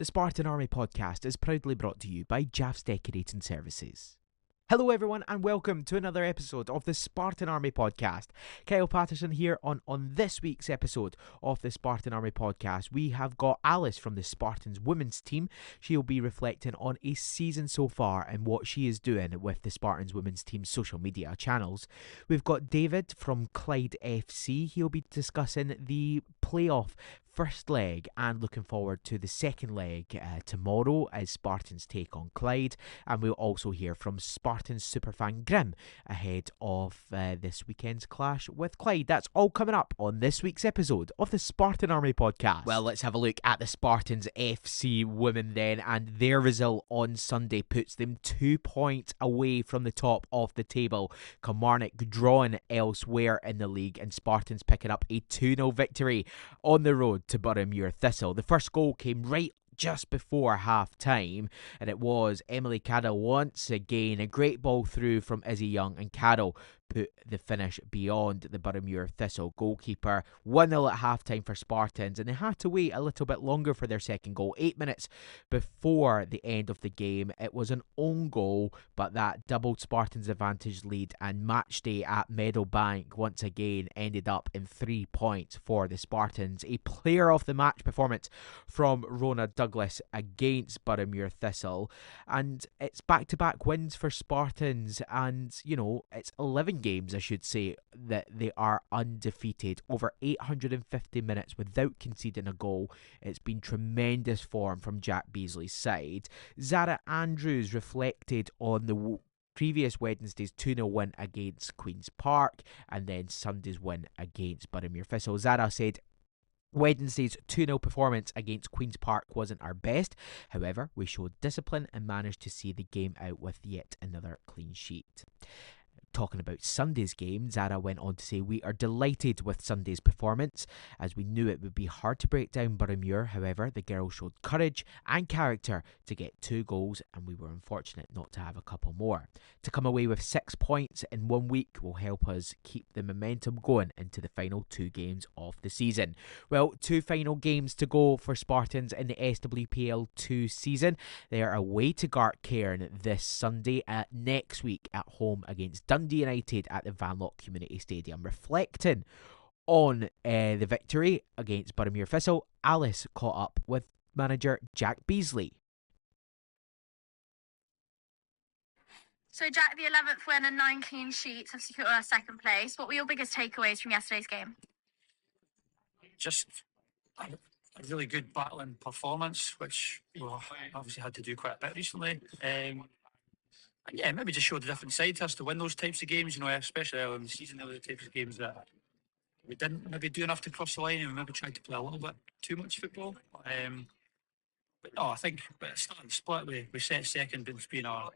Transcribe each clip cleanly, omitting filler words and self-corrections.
The Spartan Army podcast is proudly brought to you by Jaff's Decorating Services. Hello everyone and welcome to another episode of the Spartan Army podcast. Kyle Patterson here on this week's episode of the Spartan Army podcast. We have got Alice from the Spartans women's team. She'll be reflecting on a season so far and what she is doing with the Spartans women's team's social media channels. We've got David from Clyde FC. He'll be discussing the playoff first leg and looking forward to the second leg tomorrow as Spartans take on Clyde, and we'll also hear from Spartans superfan Grim ahead of this weekend's clash with Clyde. That's all coming up on this week's episode of the Spartan Army podcast. Well, let's have a look at the Spartans FC women then, and their result on Sunday puts them 2 points away from the top of the table. Kilmarnock drawing elsewhere in the league and Spartans picking up a 2-0 victory on the road to Boroughmuir Thistle. The first goal came right just before half time, and it was Emily Caddell once again. A great ball through from Izzy Young, and Caddell put the finish beyond the Boroughmuir Thistle goalkeeper. 1-0 at half time for Spartans, and they had to wait a little bit longer for their second goal. 8 minutes before the end of the game, it was an own goal, but that doubled Spartans' advantage lead, and match day at Meadowbank once again ended up in 3 points for the Spartans. A player of the match performance from Rona Douglas against Boroughmuir Thistle, and it's back-to-back wins for Spartans, and it's 11 games, I should say, that they are undefeated, over 850 minutes without conceding a goal. It's been tremendous form from Jack Beasley's side. Zara Andrews reflected on the previous Wednesday's 2-0 win against Queen's Park and then Sunday's win against Boroughmuir Thistle. Zara said, Wednesday's 2-0 performance against Queen's Park wasn't our best. However, we showed discipline and managed to see the game out with yet another clean sheet. Talking about Sunday's game, Zara went on to say, we are delighted with Sunday's performance, as we knew it would be hard to break down Boroughmuir. However, the girls showed courage and character to get 2 goals, and we were unfortunate not to have a couple more. To come away with 6 points in 1 week will help us keep the momentum going into the final 2 games of the season. Well, 2 final games to go for Spartans in the SWPL 2 season. They are away to Gartcairn this Sunday, next week at home against Dundee United at the Vanlock Community Stadium. Reflecting on the victory against Boroughmuir Thistle, Alice caught up with manager Jack Beasley. So Jack, the 11th win and 9 clean sheets have secured our second place. What were your biggest takeaways from yesterday's game? Just a really good battling performance, which we obviously had to do quite a bit recently. And yeah, maybe just showed a different side to us to win those types of games, especially early in the season. They were the types of games that we didn't maybe do enough to cross the line, and we maybe tried to play a little bit too much football. But no, I think at the start of the split, we set second as being our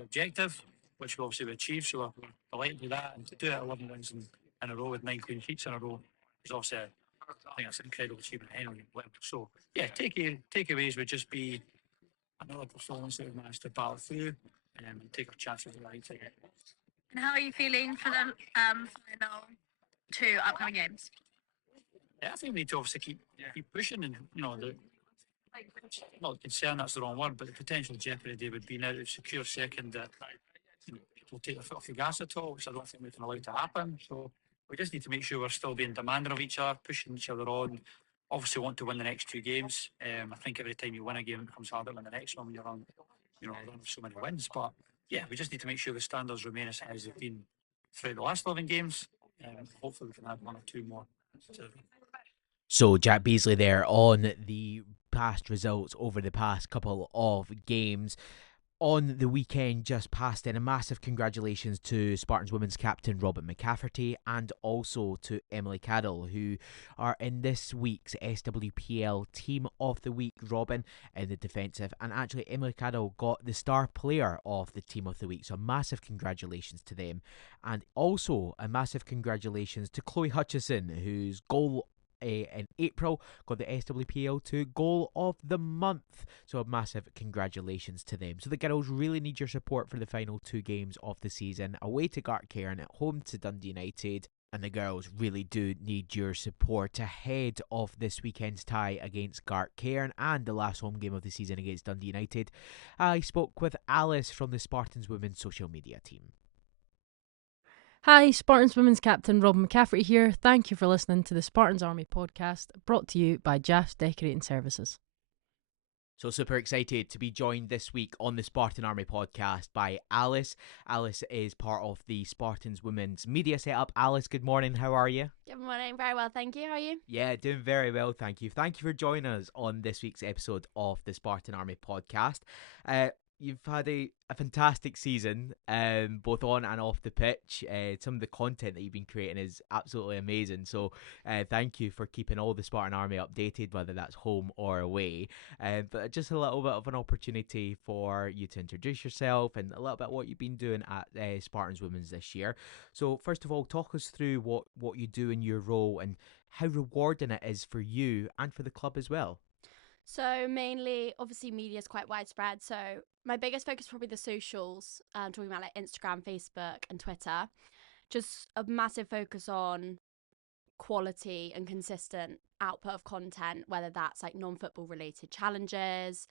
objective, which we obviously achieved, so we're delighted with that. And to do it 11 wins in a row with 9 clean sheets in a row is obviously, I think that's an incredible achievement anyway. So yeah, takeaways would just be another performance that we've managed to battle through and take our chances at the right time. And how are you feeling for the final 2 upcoming games? Yeah, I think we need to obviously keep pushing, and not concern, that's the wrong word, but the potential jeopardy would be now to secure second that people take their foot off the gas at all, which I don't think we can allow to happen. So we just need to make sure we're still being demanding of each other, pushing each other on. Obviously want to win the next 2 games. I think every time you win a game, it becomes harder to win the next one when you're on a run of so many wins. But yeah, we just need to make sure the standards remain as high as they've been throughout the last 11 games. Hopefully we can add 1 or 2 more. So Jack Beasley there on the past results over the past couple of games. On the weekend just passed, in a massive congratulations to Spartans women's captain Robin McCafferty and also to Emily Caddell, who are in this week's SWPL Team of the Week. Robin in the defensive, and actually Emily Caddell got the star player of the Team of the Week, so massive congratulations to them. And also a massive congratulations to Chloe Hutchison, whose goal in April got the SWPL2 Goal of the Month. So a massive congratulations to them. So the girls really need your support for the final 2 games of the season. Away to Gartcairn, at home to Dundee United. And the girls really do need your support ahead of this weekend's tie against Gartcairn and the last home game of the season against Dundee United. I spoke with Alice from the Spartans Women's social media team. Hi, Spartans Women's Captain Rob McCafferty here. Thank you for listening to the Spartans Army podcast, brought to you by Jaff's Decorating Services. So super excited to be joined this week on the Spartan Army podcast by Alice. Alice is part of the Spartans Women's media setup. Alice, good morning. How are you? Good morning. Very well, thank you. How are you? Yeah, doing very well, thank you. Thank you for joining us on this week's episode of the Spartan Army podcast. You've had a fantastic season, both on and off the pitch. Some of the content that you've been creating is absolutely amazing. So thank you for keeping all the Spartan Army updated, whether that's home or away. But just a little bit of an opportunity for you to introduce yourself and a little bit what you've been doing at Spartans Women's this year. So first of all, talk us through what you do in your role and how rewarding it is for you and for the club as well. So mainly, obviously, media is quite widespread. So my biggest focus is probably the socials, talking about like Instagram, Facebook, and Twitter. Just a massive focus on quality and consistent output of content, whether that's like non-football related challenges,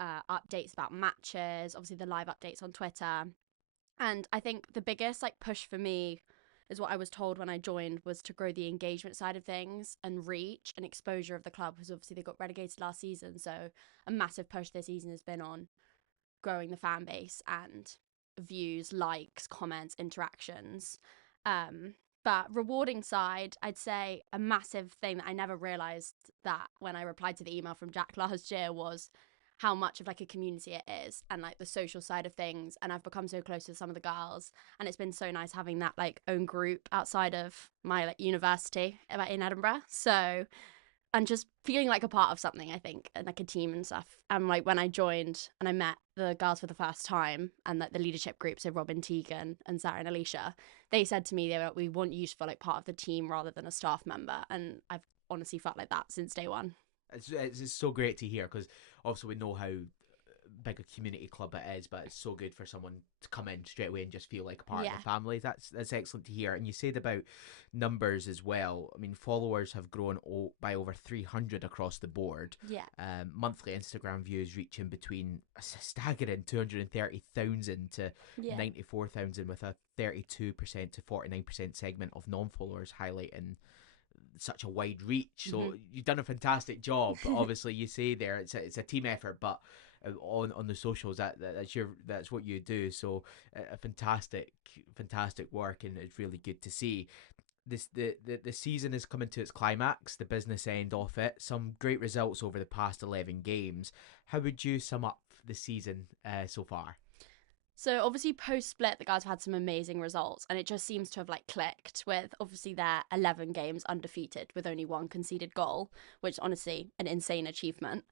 updates about matches, obviously the live updates on Twitter. And I think the biggest like push for me is what I was told when I joined was to grow the engagement side of things and reach and exposure of the club, because obviously they got relegated last season. So a massive push this season has been on growing the fan base and views, likes, comments, interactions. But rewarding side, I'd say a massive thing that I never realised that when I replied to the email from Jack last year was how much of like a community it is and like the social side of things. And I've become so close with some of the girls, and it's been so nice having that like own group outside of my like university in Edinburgh. So and just feeling like a part of something, I think, and like a team and stuff. And like when I joined and I met the girls for the first time and like the leadership group, so Robin, Tegan and Sarah and Alicia, they said to me, we want you to feel like part of the team rather than a staff member. And I've honestly felt like that since day one. It's so great to hear, because obviously we know how big a community club it is, but it's so good for someone to come in straight away and just feel like a part of the family. That's excellent to hear. And you said about numbers as well. I mean, followers have grown by over 300 across the board. Yeah. Monthly Instagram views reaching between a staggering 230,000 to 94,000, with a 32% to 49% segment of non-followers, highlighting such a wide reach. So you've done a fantastic job. Obviously, you say there it's a team effort, but on the socials that's what you do. So a fantastic work, and it's really good to see. The season is coming to its climax, the business end of it. Some great results over the past 11 games. How would you sum up the season so far? So obviously post-split, the guys have had some amazing results, and it just seems to have like clicked with obviously their 11 games undefeated with only one conceded goal, which is honestly an insane achievement.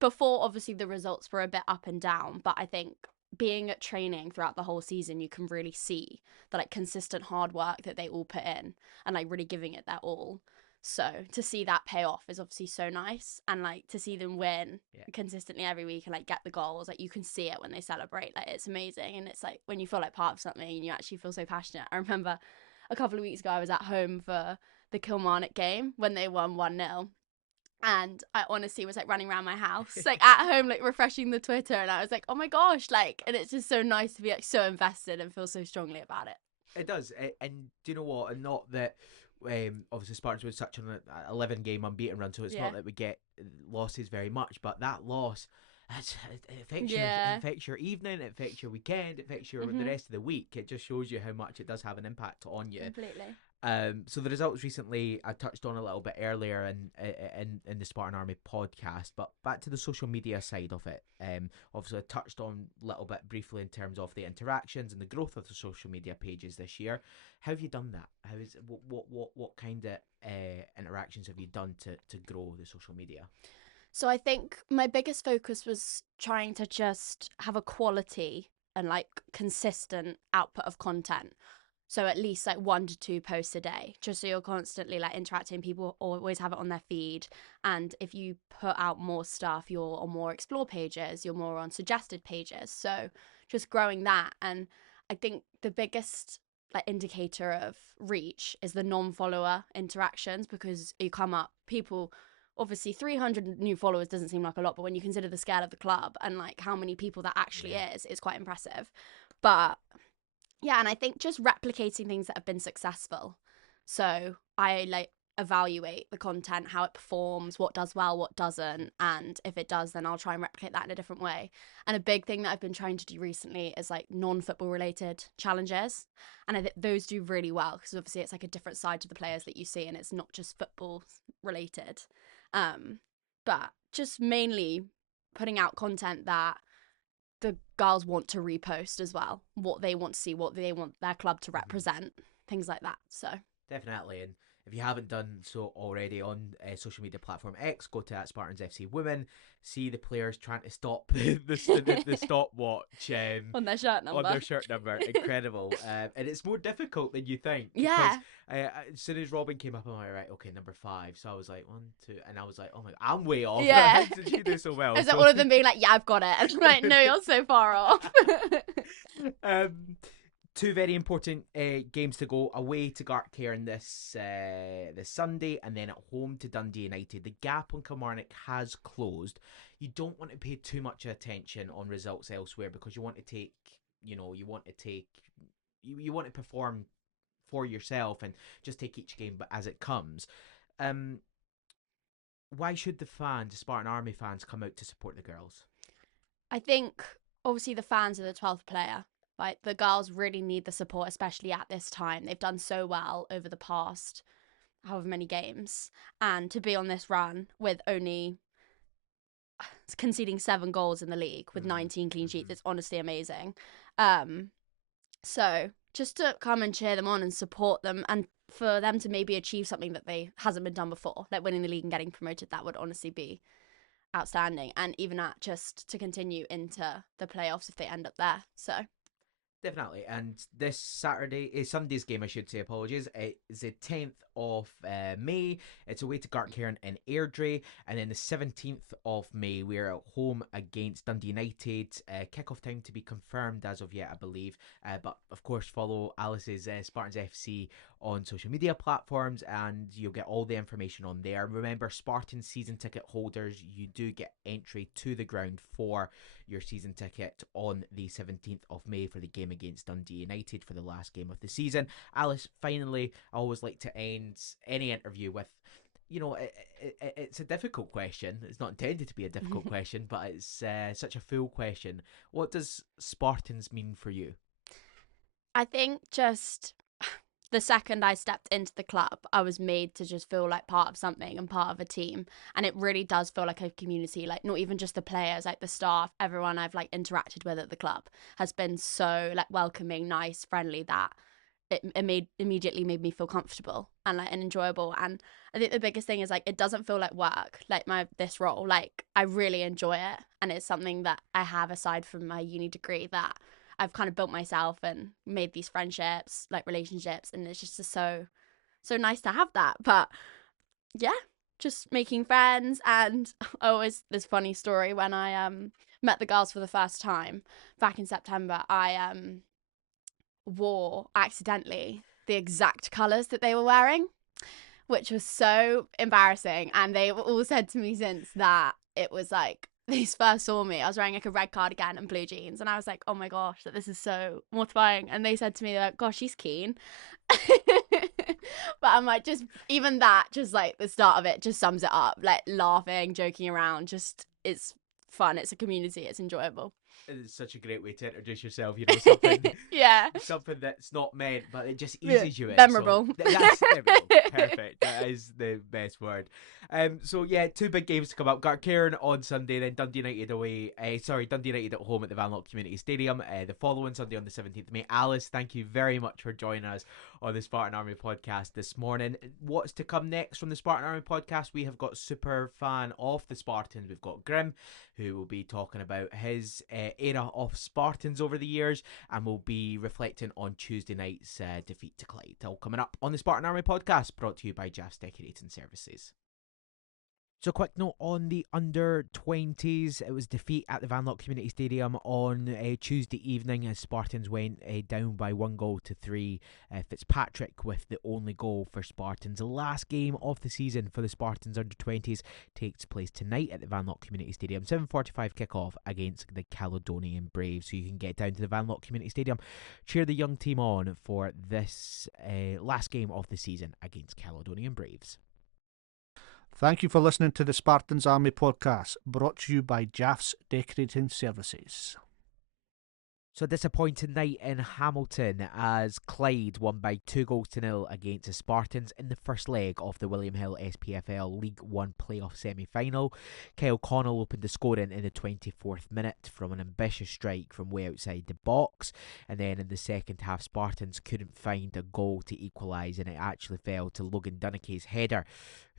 Before, obviously, the results were a bit up and down, but I think being at training throughout the whole season, you can really see the like consistent hard work that they all put in and like really giving it their all. So to see that pay off is obviously so nice, and like to see them win consistently every week and like get the goals, like you can see it when they celebrate. Like it's amazing, and it's like when you feel like part of something and you actually feel so passionate. I remember a couple of weeks ago I was at home for the Kilmarnock game when they won 1-0, and I honestly was like running around my house like at home like refreshing the Twitter, and I was like, oh my gosh, like, and it's just so nice to be like so invested and feel so strongly about it. It does. And do you know what, and not that obviously Spartans was such an 11 game unbeaten run, so it's not that we get losses very much, but that loss, it affects your evening, it affects your weekend, it affects your the rest of the week. It just shows you how much it does have an impact on you. Completely. So the results recently, I touched on a little bit earlier in the Spartan Army podcast, but back to the social media side of it. Obviously I touched on a little bit briefly in terms of the interactions and the growth of the social media pages this year. How have you done that? How is what kind of interactions have you done to grow the social media? So I think my biggest focus was trying to just have a quality and like consistent output of content. So at least like 1 to 2 posts a day, just so you're constantly like interacting. People always have it on their feed. And if you put out more stuff, you're on more explore pages, you're more on suggested pages. So just growing that. And I think the biggest like indicator of reach is the non-follower interactions, because you come up people. Obviously, 300 new followers doesn't seem like a lot, but when you consider the scale of the club and like how many people that actually is, it's quite impressive. But yeah, and I think just replicating things that have been successful. So I like evaluate the content, how it performs, what does well, what doesn't, and if it does, then I'll try and replicate that in a different way. And a big thing that I've been trying to do recently is like non-football related challenges, and I think those do really well because obviously it's like a different side to the players that you see, and it's not just football related. But just mainly putting out content that the girls want to repost as well, what they want to see, what they want their club to represent, things like that. So definitely. And if you haven't done so already on social media platform X, go to @Spartans FC Women. See the players trying to stop the stopwatch on their shirt number. On their shirt number, incredible. And it's more difficult than you think. Yeah. Because as soon as Robin came up, I'm like, right, okay, number 5. So I was like 1, 2, and I was like, oh my, I'm way off. Yeah. How did you do so well? Is that all of them being like, yeah, I've got it? And I'm like, no, you're so far off. 2 very important games to go: away to Gartcairn this Sunday, and then at home to Dundee United. The gap on Kilmarnock has closed. You don't want to pay too much attention on results elsewhere because you want to take, you want to perform for yourself and just take each game but as it comes. Why should the Spartan Army fans, come out to support the girls? I think obviously the fans are the 12th player. Like, the girls really need the support, especially at this time. They've done so well over the past however many games. And to be on this run with only conceding 7 goals in the league with 19 clean sheets, it's honestly amazing. So just to come and cheer them on and support them, and for them to maybe achieve something that hasn't been done before, like winning the league and getting promoted, that would honestly be outstanding. And even just to continue into the playoffs if they end up there. So definitely. And this Sunday's game, I should say, apologies, it's the 10th of May. It's away to Gartcairn in Airdrie. And then the 17th of May, we're at home against Dundee United. Kick-off time to be confirmed as of yet, I believe. But of course, follow Alice's Spartans FC on social media platforms and you'll get all the information on there. Remember, Spartan season ticket holders, you do get entry to the ground for your season ticket on the 17th of May for the game against Dundee United for the last game of the season. Alice, finally, I always like to end any interview with, it's a difficult question. It's not intended to be a difficult question, but it's such a full question. What does Spartans mean for you? I think just the second I stepped into the club, I was made to just feel like part of something and part of a team. And it really does feel like a community, like not even just the players, like the staff, everyone I've like interacted with at the club has been so like welcoming, nice, friendly, that it immediately made me feel comfortable and like and enjoyable. And I think the biggest thing is like it doesn't feel like work, like this role. Like I really enjoy it, and it's something that I have aside from my uni degree that I've kind of built myself and made these friendships, like relationships, and it's just so nice to have that. But yeah, just making friends. And this funny story, when I met the girls for the first time back in September, I wore accidentally the exact colours that they were wearing, which was so embarrassing. And they all said to me since that it was like, they first saw me, I was wearing like a red cardigan and blue jeans, and I was like, oh my gosh, that this is so mortifying. And they said to me, like, gosh, she's keen. But I'm like, just even that, just like the start of it just sums it up, like laughing, joking around, just it's fun, it's a community, it's enjoyable. It's such a great way to introduce yourself, something yeah, something that's not meant, but it just eases you in. Memorable. So that's memorable. Perfect. That is the best word. So yeah, 2 big games to come up. Gartcairn on Sunday, then Dundee United Dundee United at home at the Vanlock Community Stadium the following Sunday on the 17th of May. Alice, thank you very much for joining us on the Spartan Army podcast this morning. What's to come next from the Spartan Army podcast? We have got super fan of the Spartans. We've got Grim, who will be talking about his era of Spartans over the years, and we'll be reflecting on Tuesday night's defeat to Clyde. All coming up on the Spartan Army podcast, brought to you by Jaff's Decorating Services. So, quick note on the under-20s. It was defeat at the Vanlock Community Stadium on Tuesday evening as Spartans went down by 1-3. Fitzpatrick with the only goal for Spartans. The last game of the season for the Spartans under-20s takes place tonight at the Vanlock Community Stadium. 7:45 kick-off against the Caledonian Braves. So you can get down to the Vanlock Community Stadium, cheer the young team on for this last game of the season against Caledonian Braves. Thank you for listening to the Spartans Army podcast, brought to you by Jaff's Decorating Services. So, a disappointing night in Hamilton as Clyde won by 2-0 against the Spartans in the first leg of the William Hill SPFL League 1 playoff semi-final. Kyle Connell opened the scoring in the 24th minute from an ambitious strike from way outside the box, and then in the second half Spartans couldn't find a goal to equalise, and it actually fell to Logan Dunnick's header,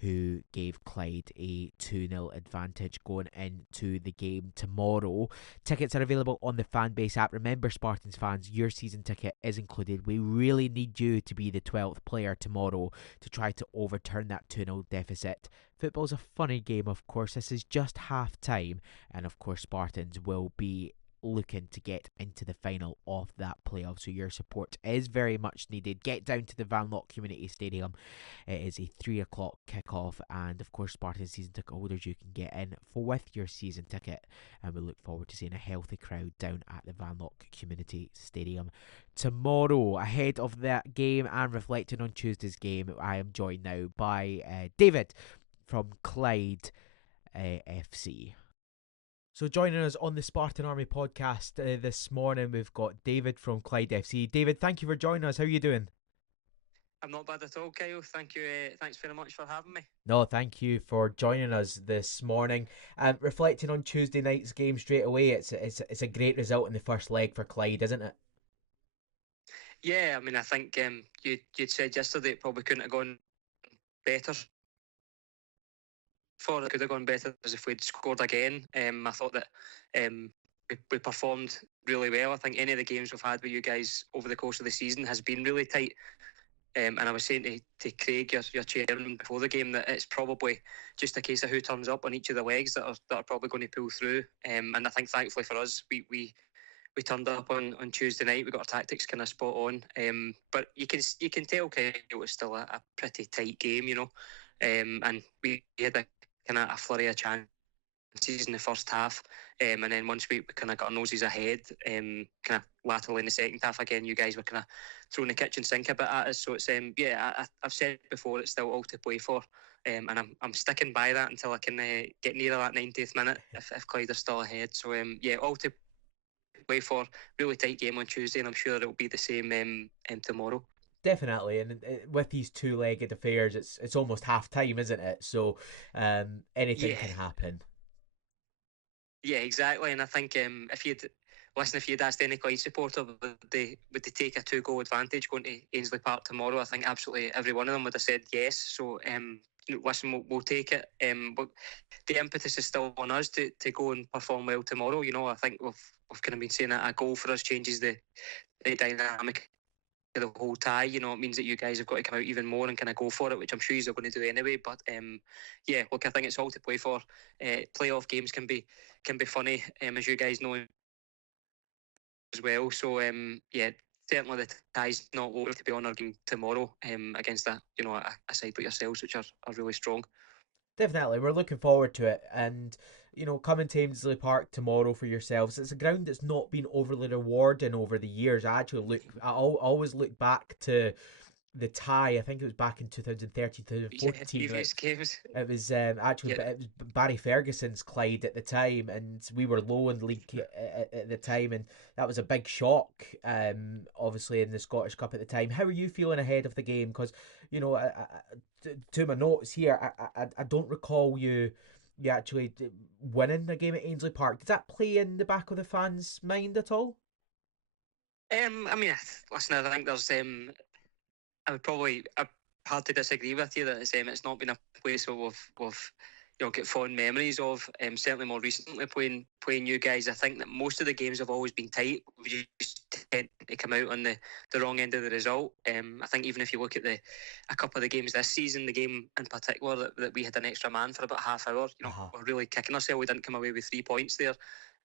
who gave Clyde a 2-0 advantage going into the game tomorrow. Tickets are available on the Fanbase app. Remember, Spartans fans, your season ticket is included. We really need you to be the 12th player tomorrow to try to overturn that 2-0 deficit. Football's a funny game, of course. This is just half time, and of course Spartans will be looking to get into the final of that playoff, so your support is very much needed. Get down to the Vanlock Community Stadium. It is a 3 o'clock kickoff, and of course Spartan season ticket holders, you can get in with your season ticket, and we look forward to seeing a healthy crowd down at the Vanlock Community Stadium tomorrow. Ahead of that game and reflecting on Tuesday's game, I am joined now by David from Clyde FC. So joining us on the Spartan Army podcast this morning, we've got David from Clyde FC. David, thank you for joining us. How are you doing? I'm not bad at all, Kyle. Thank you. Thanks very much for having me. No, thank you for joining us this morning. Reflecting on Tuesday night's game straight away, it's a great result in the first leg for Clyde, isn't it? Yeah, I mean, I think you'd said yesterday it probably couldn't have gone better. It could have gone better as if we'd scored again. I thought that we performed really well. I think any of the games we've had with you guys over the course of the season has been really tight. And I was saying to Craig, your chairman, before the game, that it's probably just a case of who turns up on each of the legs that are probably going to pull through. And I think thankfully for us, we turned up on Tuesday night. We got our tactics kind of spot on. But you can tell it was still a pretty tight game, you know. And we had a kind of a flurry of chances in the first half, and then once we kind of got our noses ahead, kind of laterally in the second half again, you guys were kind of throwing the kitchen sink a bit at us. So it's I've said before, it's still all to play for, and I'm sticking by that until I can get nearer that 90th minute if Clyde are still ahead. So all to play for. Really tight game on Tuesday, and I'm sure it'll be the same tomorrow. Definitely, and with these two-legged affairs, it's almost half time, isn't it? So anything can happen. Yeah, exactly. And I think if you'd asked any Clyde supporter would they take a 2-goal advantage going to Ainsley Park tomorrow, I think absolutely every one of them would have said yes. So listen, we'll take it. But the impetus is still on us to go and perform well tomorrow. You know, I think we've kind of been saying that a goal for us changes the dynamic of the whole tie. You know, it means that you guys have got to come out even more and kind of go for it, which I'm sure you're going to do anyway. But look, I think it's all to play for. Playoff games can be funny, as you guys know as well. So certainly the tie's not over to be on our game tomorrow against a side like yourselves, which are really strong. Definitely, we're looking forward to it, and coming to Ainsley Park tomorrow for yourselves. It's a ground that's not been overly rewarding over the years. I always look back to the tie. I think it was back in 2013, 2014. Yeah, previous games. It was it was Barry Ferguson's Clyde at the time, and we were low in the league at the time, and that was a big shock. Obviously in the Scottish Cup at the time. How are you feeling ahead of the game? Because to my notes here, I don't recall you actually winning a game at Ainsley Park. Does that play in the back of the fans' mind at all? I mean, listen, I think there's I'd hard to disagree with you that it's not been a place where we've get fond memories of. Certainly more recently playing you guys. I think that most of the games have always been tight. We just tend to come out on the wrong end of the result. I think even if you look at a couple of the games this season, the game in particular that we had an extra man for about half hour, we're really kicking ourselves. We didn't come away with 3 points there.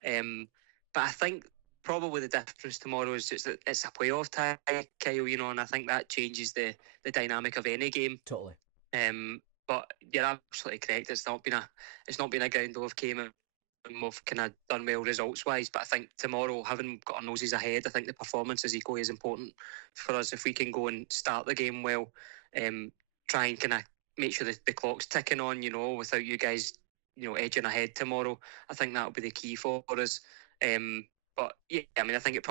But I think probably the difference tomorrow is just that it's a playoff tie, Kyle, and I think that changes the dynamic of any game. Totally. But you're absolutely correct. It's not been a ground of game, and we've kind of done well results wise. But I think tomorrow, having got our noses ahead, I think the performance is equally as important for us. If we can go and start the game well, try and kind of make sure that the clock's ticking on, without you guys, edging ahead tomorrow. I think that'll be the key for us. But yeah, I mean, I think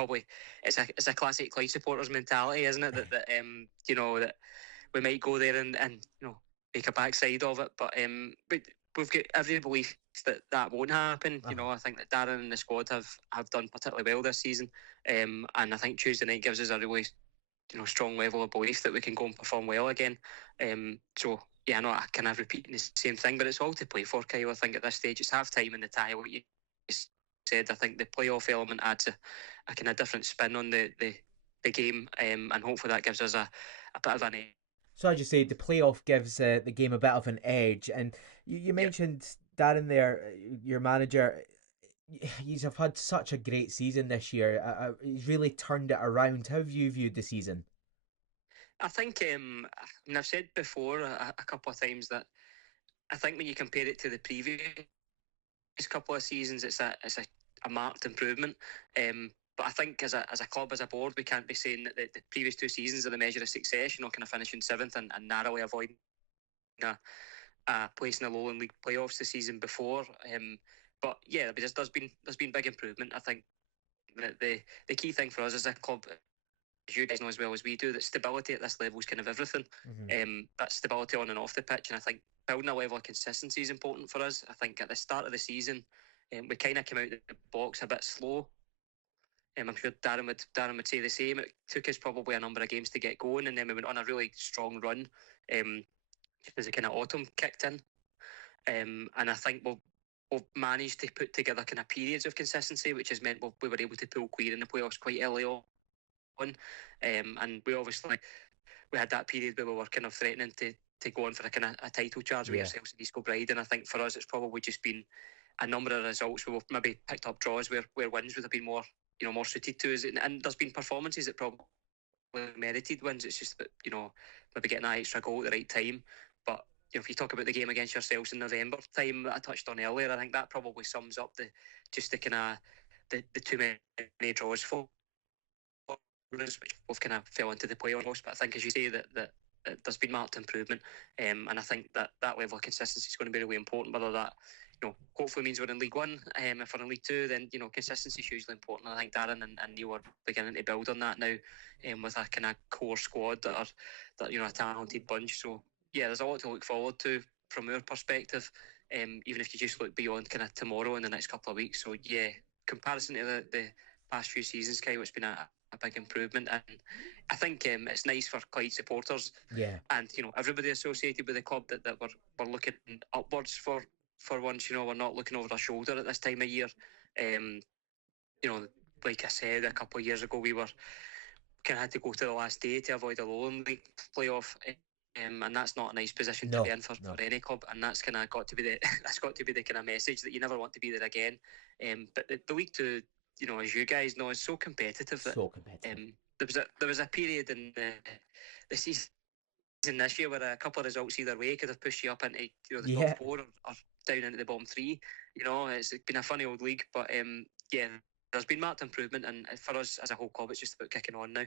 it's a classic Clyde supporters mentality, isn't it? That that we might go there and make a backside of it, but we've got every belief that won't happen. I think that Darren and the squad have done particularly well this season, and I think Tuesday night gives us a really strong level of belief that we can go and perform well again. So yeah, I know I kind of repeating the same thing, but it's all to play for, Kyle. I think at this stage it's half time in the tie. What you said, I think the playoff element adds a kind of different spin on the game, and hopefully that gives us a bit of an edge. So as you say, the playoff gives the game a bit of an edge. And you mentioned Darren there, your manager. You have had such a great season this year. He's really turned it around. How have you viewed the season? I think, I've said before a couple of times that I think when you compare it to the previous couple of seasons, it's a marked improvement. But I think as a club, as a board, we can't be saying that the previous 2 seasons are the measure of success, kind of finishing 7th and narrowly avoiding a place in the Lowland League playoffs the season before. But yeah, there's been big improvement. I think that the key thing for us as a club, as you guys know as well as we do, that stability at this level is kind of everything. That stability on and off the pitch, and I think building a level of consistency is important for us. I think at the start of the season, we kind of came out of the box a bit slow. I'm sure Darren would say the same. It took us probably a number of games to get going, and then we went on a really strong run just as the kind of autumn kicked in. And I think we've managed to put together kind of periods of consistency, which has meant we were able to pull clear in the playoffs quite early on. And we had that period where we were kind of threatening to go on for a kind of a title charge with yourselves at East Kilbride. And I think for us, it's probably just been a number of results where we've maybe picked up draws where wins would have been more suited to us, and there's been performances that probably merited wins. It's just that maybe getting that extra goal at the right time. But if you talk about the game against yourselves in November time that I touched on earlier, I think that probably sums up the kind of the too many draws for us, which we've kind of fell into the playoffs. But I think, as you say, that there's been marked improvement, and I think that level of consistency is going to be really important. Whether that hopefully means we're in League One. If we're in League Two, then consistency is hugely important. I think Darren and Neil are beginning to build on that now, with a kind of core squad that are a talented bunch. So yeah, there's a lot to look forward to from our perspective. Even if you just look beyond kind of tomorrow and the next couple of weeks. So yeah, comparison to the past few seasons, Kyle, it's been a big improvement, and I think it's nice for Clyde supporters, and everybody associated with the club that we're looking upwards for once. We're not looking over our shoulder at this time of year. Like I said, a couple of years ago, we kind of had to go to the last day to avoid a Lowland League playoff. And that's not a nice position to be in for any club, and that's kind of got to be the kind of message that you never want to be there again. But the League Two, as you guys know, is so competitive that there was a period in the season this year where a couple of results either way could have pushed you up into the top 4 or down into the bottom 3. It's been a funny old league, but there's been marked improvement, and for us as a whole club, it's just about kicking on now.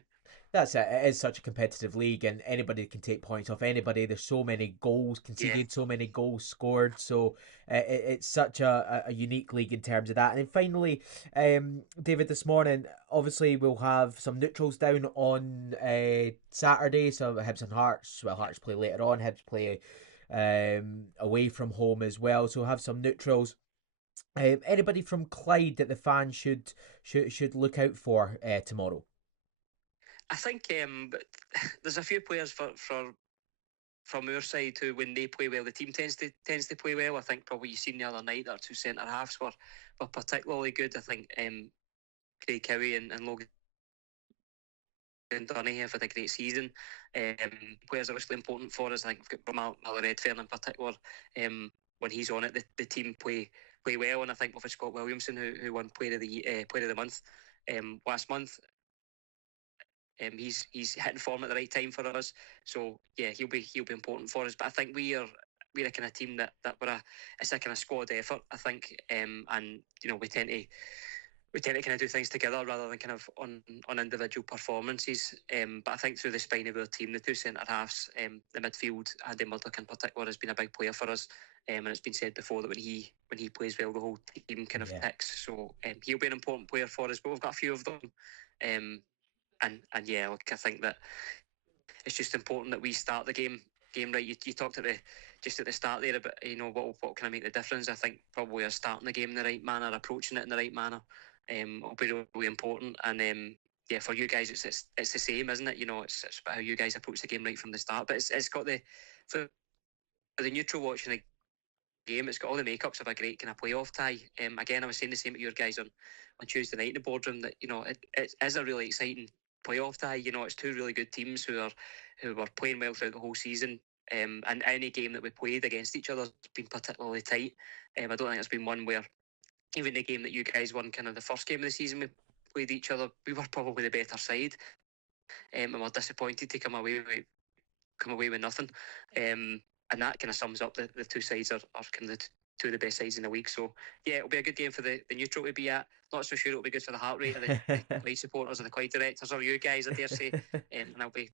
That's it. It is such a competitive league, and anybody can take points off anybody. There's so many goals conceded, so many goals scored. So it's such a unique league in terms of that. And then finally, David, this morning, obviously we'll have some neutrals down on Saturday. So Hibs and Hearts. Well, Hearts play later on. Hibs play away from home as well. So we'll have some neutrals. Anybody from Clyde that the fans should look out for tomorrow? I think there's a few players for from our side who, when they play well, the team tends to play well. I think probably you seen the other night, our two centre halves were particularly good. I think Craig Cowie and Logan Dunny have had a great season. Players that are really important for us. I think we've got Miller Redfern in particular. When he's on it, the team play well, and I think with Scott Williamson, who won Player of the Month last month. He's hitting form at the right time for us, so yeah, he'll be important for us. But I think we're a kind of team that it's a kind of squad effort, I think, and we tend to kind of do things together rather than kind of on individual performances. But I think through the spine of our team, the two centre halves, the midfield, Andy Murdoch in particular has been a big player for us. And it's been said before that when he plays well, the whole team kind of ticks. So he'll be an important player for us. But we've got a few of them. And yeah, look, I think that it's just important that we start the game right. You talked at the start there about what can I make the difference. I think probably us starting the game in the right manner, approaching it in the right manner, will be really important. And yeah, for you guys, it's the same, isn't it? It's about how you guys approach the game right from the start. But it's got for the neutral watching the game, it's got all the makeups of a great kind of playoff tie. Again, I was saying the same to your guys on Tuesday night in the boardroom that it is a really exciting playoff tie. It's two really good teams who were playing well throughout the whole season. And any game that we played against each other has been particularly tight. I don't think it's been one where, even the game that you guys won, kind of the first game of the season, we played each other, we were probably the better side. And we're disappointed to come away with nothing. And that kind of sums up the two sides are kind of two of the best sides in the league. So yeah, it'll be a good game for the neutral to be at. Not so sure it'll be good for the heart rate of the Clyde supporters or the Clyde directors or you guys, I dare say. And I'll be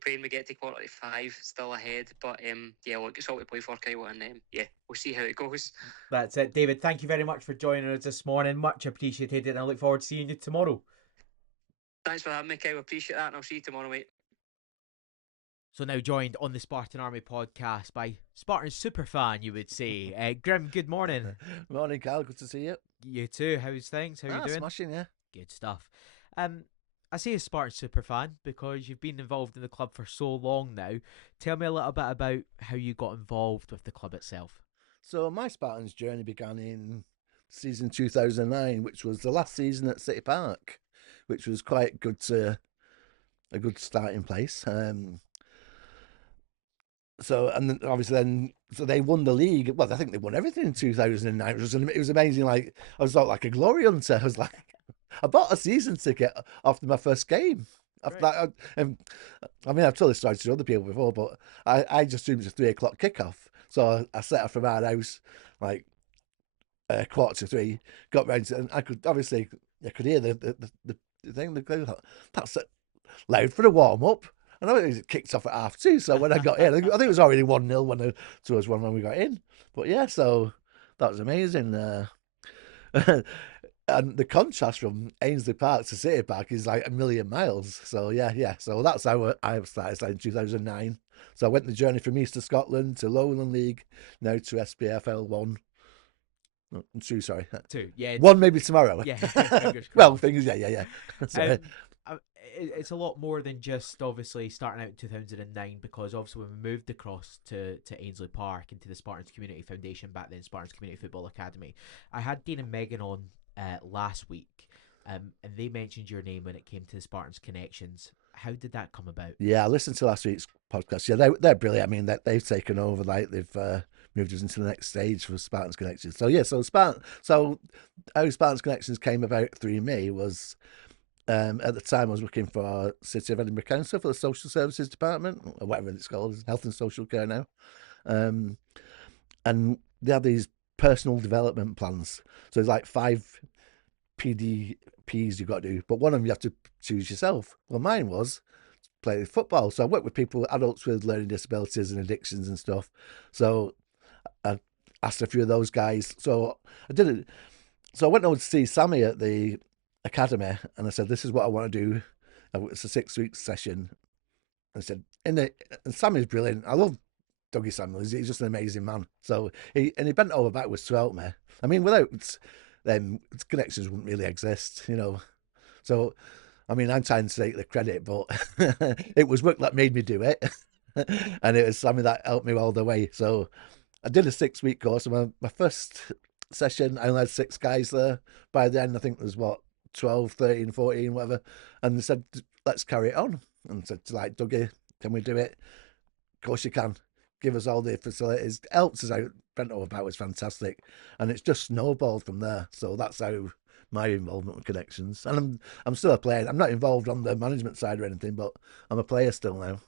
praying we get to quarter to 5, still ahead. But yeah, look, it's all to play for, Kyle, and yeah, we'll see how it goes. That's it, David. Thank you very much for joining us this morning. Much appreciated, and I look forward to seeing you tomorrow. Thanks for having me, Kyle. Appreciate that, and I'll see you tomorrow, mate. So now joined on the Spartan Army podcast by Spartan superfan, you would say. Grim, good morning. Morning, Carl. Good to see you. You too. How's things? How are you doing? Smashing, yeah. Good stuff. I say a Spartan superfan because you've been involved in the club for so long now. Tell me a little bit about how you got involved with the club itself. So my Spartans journey began in season 2009, which was the last season at City Park, which was quite good a good starting place. So they won the league. Well, I think they won everything in 2009. It was amazing. Like, I was like a glory hunter. I was like, I bought a season ticket after my first game. After that, I mean, I've told this story to other people before, but I just assumed it was a 3:00 kickoff. So I set off from our house like 2:45. Got round to, and I could hear the thing. That's loud for a warm up. I know it kicked off at 2:30, so when I got in, I think it was already 1-0 to us when we got in. But yeah, so that was amazing. And the contrast from Ainsley Park to City Park is like a million miles. So yeah. So that's how I started in 2009. So I went the journey from East of Scotland to Lowland League, now to SPFL 1. No, 2, sorry. 2, yeah. 1 maybe tomorrow. Yeah. Well, things, yeah. It's a lot more than just obviously starting out in 2009, because obviously when we moved across to Ainsley Park and to the Spartans Community Foundation, back then Spartans Community Football Academy, I had Dean and Megan on last week, and they mentioned your name when it came to the Spartans Connections. How did that come about? Yeah, I listened to last week's podcast. Yeah, they're brilliant. I mean, they've taken over, like they've moved us into the next stage for Spartans Connections. So yeah, so how Spartans Connections came about through me was, at the time I was working for City of Edinburgh Council for the Social Services Department, or whatever it's called, Health and Social Care now. And they have these personal development plans. So it's like 5 PDPs you've got to do, but one of them you have to choose yourself. Well, mine was play football. So I work with people, adults with learning disabilities and addictions and stuff. So I asked a few of those guys. So I did it. So I went over to see Sammy at the academy, and I said, this is what I want to do. It's a 6-week session. And I said, and Sammy's brilliant. I love Dougie Samuel. He's just an amazing man. So he bent over backwards to help me. I mean, without them, connections wouldn't really exist, So, I mean, I'm trying to take the credit, but it was work that made me do it. and it was Sammy that helped me all the way. So I did a 6-week course, and my first session, I only had 6 guys there. By the end, I think there was, 12, 13, 14, whatever. And they said, let's carry it on. And said, like, Dougie, can we do it? Of course you can. Give us all the facilities. Helps us out. Brento about was fantastic. And it's just snowballed from there. So that's how my involvement with Connections. And I'm still a player. I'm not involved on the management side or anything, but I'm a player still now.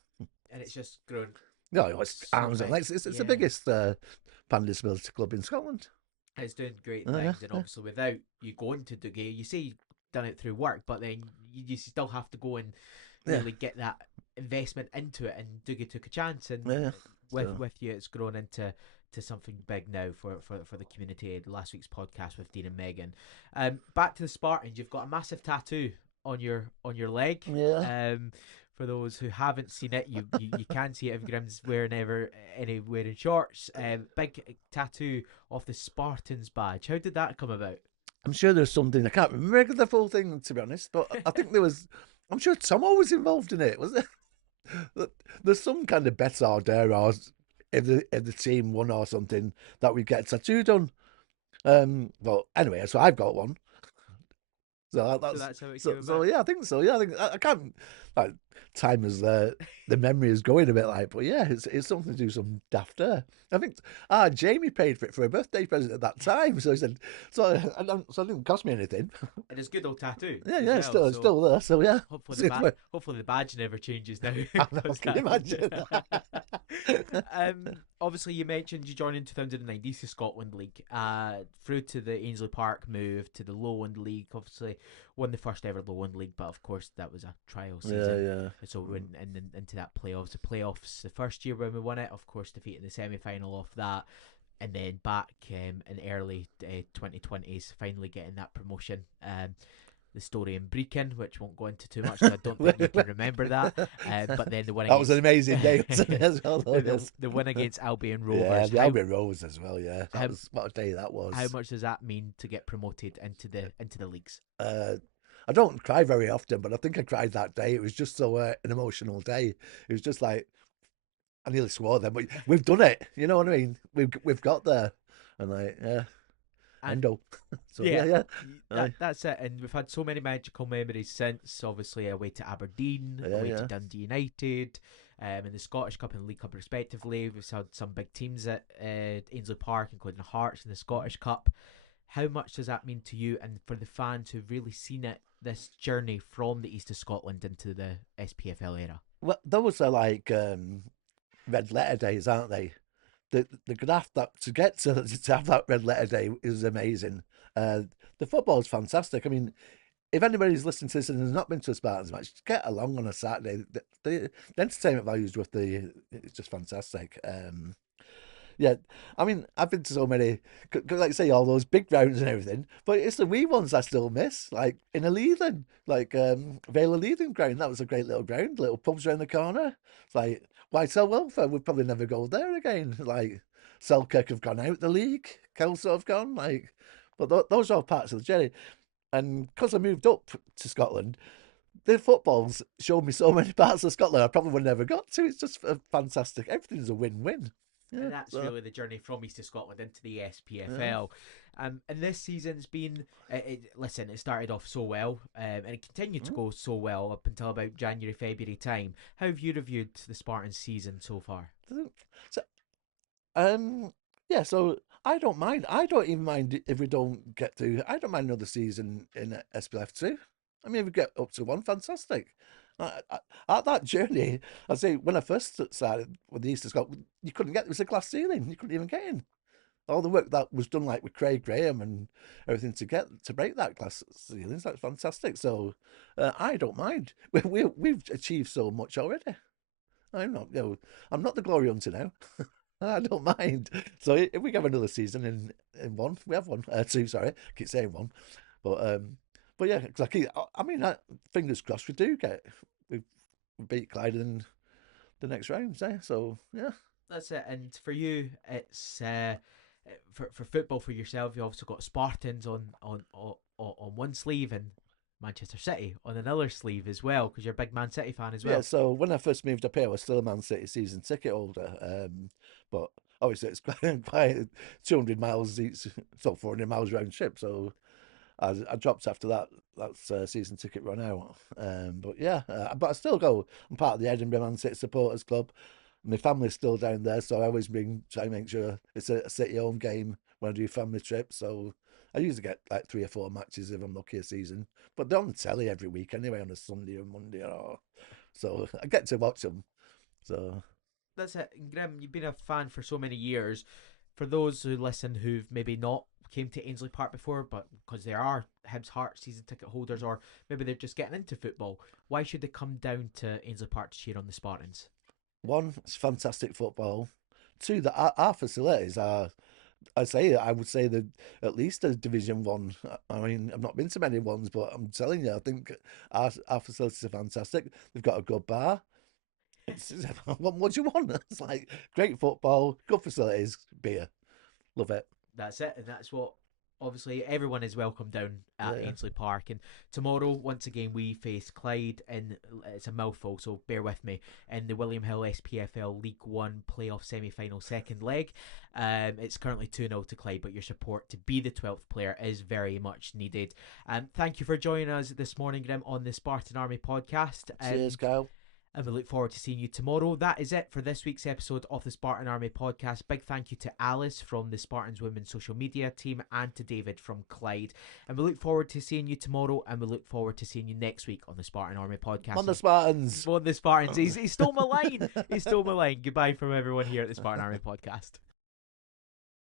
And it's just grown. No, it's so arms and big. legs. It's Yeah. the biggest pan disability club in Scotland. It's doing great Oh, things, yeah, and yeah. obviously without you going to Dougie, you say you've done it through work, but then you still have to go and Yeah. really get that investment into it. And Dougie took a chance, and Yeah. So- with you, it's grown into something big now for the community. Last week's podcast with Dean and Megan. Back to the Spartans, you've got a massive tattoo on your leg. Yeah. For those who haven't seen it, you can see it if Grim's wearing wearing shorts. Big tattoo of the Spartans badge. How did that come about? I'm sure there's something, I can't remember the full thing, to be honest, but I think there was, I'm sure Tomo was involved in it, was there? There's some kind of bet or dare, or if the team won or something, that we get a tattoo done. Well, anyway, so I've got one. So that's how it came so about. yeah, I think so. Yeah, I can't. Like, time is the memory is going a bit like, but yeah, it's something to do some daft there. I think Jamie paid for it for a birthday present at that time, so he said so. So it didn't cost me anything. It is a good old tattoo. Yeah, as yeah, it's well, it's still there. So yeah, hopefully the badge never changes now. I know, can you imagine? Obviously, you mentioned you joined in 2009 DC Scotland League, through to the Ainsley Park move to the Lowland League. Obviously, won the first ever Lowland League, but of course that was a trial season. Yeah. So we went into that playoffs. The playoffs the first year when we won it, of course, defeating the semi-final off that, and then back in early 2020s, finally getting that promotion. The story in Brecon, which won't go into too much, so I don't think you can remember that. But then the win That was an against amazing day, wasn't it, as well, though, yes. the win against Albion Yeah, Rovers. the Albion Rovers as well. Yeah, how- what a day that was. How much does that mean to get promoted into the leagues? I don't cry very often, but I think I cried that day. It was just so an emotional day. It was just like, I nearly swore then, but we've done it. You know what I mean? We've got there, and like, yeah, And- Endo. So yeah. That's it. And we've had so many magical memories since. Obviously, away to Aberdeen, Yeah, away yeah. to Dundee United, in the Scottish Cup and League Cup respectively. We've had some big teams at Ainsley Park, including Hearts in the Scottish Cup. How much does that mean to you and for the fans who've really seen it, this journey from the east of Scotland into the SPFL era? Well, those are like red letter days, aren't they? The graft that to get to have that red letter day is amazing. The football is fantastic. I mean, if anybody's listening to this and has not been to a Spartans match, get along on a Saturday. The entertainment values with it's just fantastic. Yeah, I mean, I've been to so many, like you say, all those big grounds and everything, but it's the wee ones I still miss, like in a Leithen, like Vale of Leithen ground. That was a great little ground, little pubs around the corner. It's like Whitehall Welfare would probably never go there again. Like Selkirk have gone out the league, Kelso have gone, like, but those are all parts of the journey. And because I moved up to Scotland, the football's showed me so many parts of Scotland I probably would never got to. It's just fantastic. Everything's a win-win. Yeah, And that's really the journey from east of Scotland into the SPFL. And this season's been, listen, it started off so well, and it continued to go so well up until about January, February time. How have you reviewed the Spartans season so far? So, yeah, so I don't mind. I don't even mind if we don't get to. I don't mind another season in SPF 2. I mean, if we get up to one, fantastic. At that journey, I say when I first started with the East of Scotland, you couldn't get. It was a glass ceiling. You couldn't even get in. All the work that was done, like with Craig Graham and everything, to break that glass ceilings, that's fantastic. So I don't mind. We've achieved so much already. I'm not the glory hunter now. I don't mind. So if we have another season in one, we have one, two. Sorry, I keep saying one, but yeah, because fingers crossed we do we beat Clyde in the next round. So yeah, That's it. And for you, it's for football for yourself. You also got Spartans on one sleeve, and Manchester City on another sleeve as well, because you're a big Man City fan as well. Yeah, so when I first moved up here, I was still a Man City season ticket holder. But obviously it's quite 200 miles each, so 400 miles round trip. So I dropped after that season ticket run out. But yeah, but I still go. I'm part of the Edinburgh Man City supporters club. My family's still down there, so I always try and make sure it's a City home game when I do family trips. So I usually get like 3 or 4 matches if I'm lucky a season, but they're on the telly every week anyway on a Sunday or Monday, so I get to watch them. So That's it. Grim, you've been a fan for so many years. For those who listen who've maybe not came to Ainsley Park before, but because there are Hibs Heart season ticket holders, or maybe they're just getting into football, why should they come down to Ainsley Park to cheer on the Spartans? one, it's fantastic football. Two, that our facilities are. I would say that at least a Division One. I mean, I've not been to many ones, but I'm telling you, I think our facilities are fantastic. They've got a good bar. What do you want? It's like great football, good facilities, beer. Love it. That's it, and that's what obviously everyone is welcome down at Ainsley Park. And tomorrow, once again, we face Clyde, and it's a mouthful, so bear with me, in the William Hill SPFL League One playoff semi-final second leg. It's currently 2-0 to Clyde, but your support to be the 12th player is very much needed. Thank you for joining us this morning, Grim, on the Spartan Army podcast. Cheers, Kyle. And we look forward to seeing you tomorrow. That is it for this week's episode of the Spartan Army podcast. Big thank you to Alice from the Spartans Women's social media team and to David from Clyde. And we look forward to seeing you tomorrow, and we look forward to seeing you next week on the Spartan Army podcast. On the Spartans. On the Spartans. He stole my line. He stole my line. Goodbye from everyone here at the Spartan Army podcast.